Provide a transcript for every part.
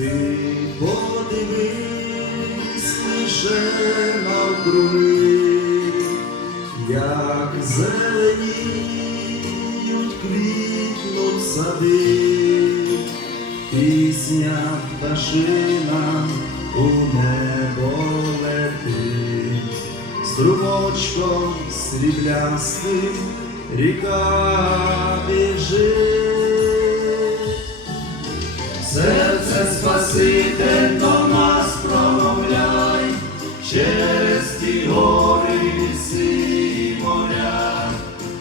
Ти подивись лише навкруги, як зеленіють квітнуть сади, пісня пташина у небо летить, струмочком сріблястим ріка біжить. Спаситель до нас промовляй, через ті гори, ліси і моря,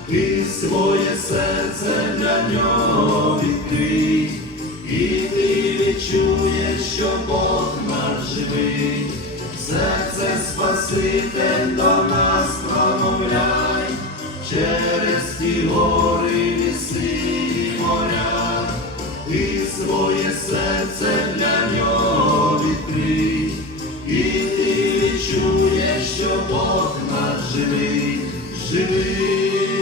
ти своє серце для нього відкрий, і ти відчуєш, що Бог наш живий, серце Спаситель до нас промовляй, через ті гори, ліси і моря. І своє серце для нього відкрий, і ти відчуєш, що Бог наш живий, живий.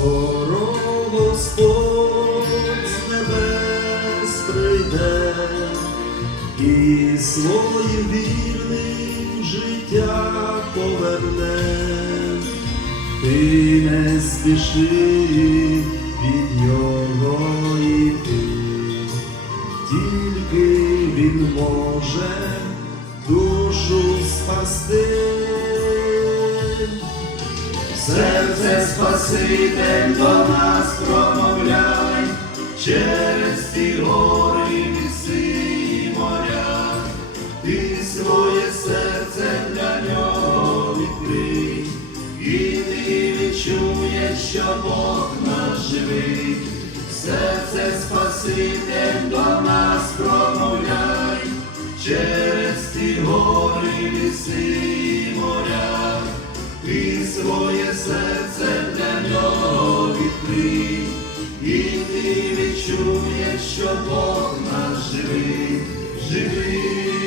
Скоро Господь з небес прийде і своїм вірним життя поверне, ти не спіши від нього йти, тільки він може душу спасти. Серце Спаситель до нас промовляй, через ті гори, ліси і моря, ти своє серце для нього відкрий, і ти відчуєш, що Бог наш живий, серце Спаситель до нас промовляй, через ті гори, ліси і моря. Ти своє серце для нього відкрий, і ти відчуєш, що Бог наш живий, живий.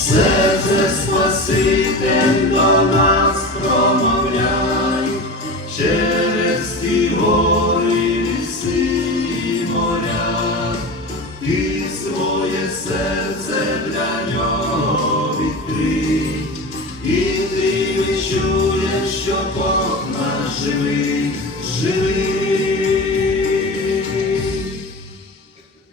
Серце Спаситель до нас промовляй, через ті гори, ліси і моря, ти своє серце для нього відкрий, і ти відчуєш, що Бог наш живий, живий.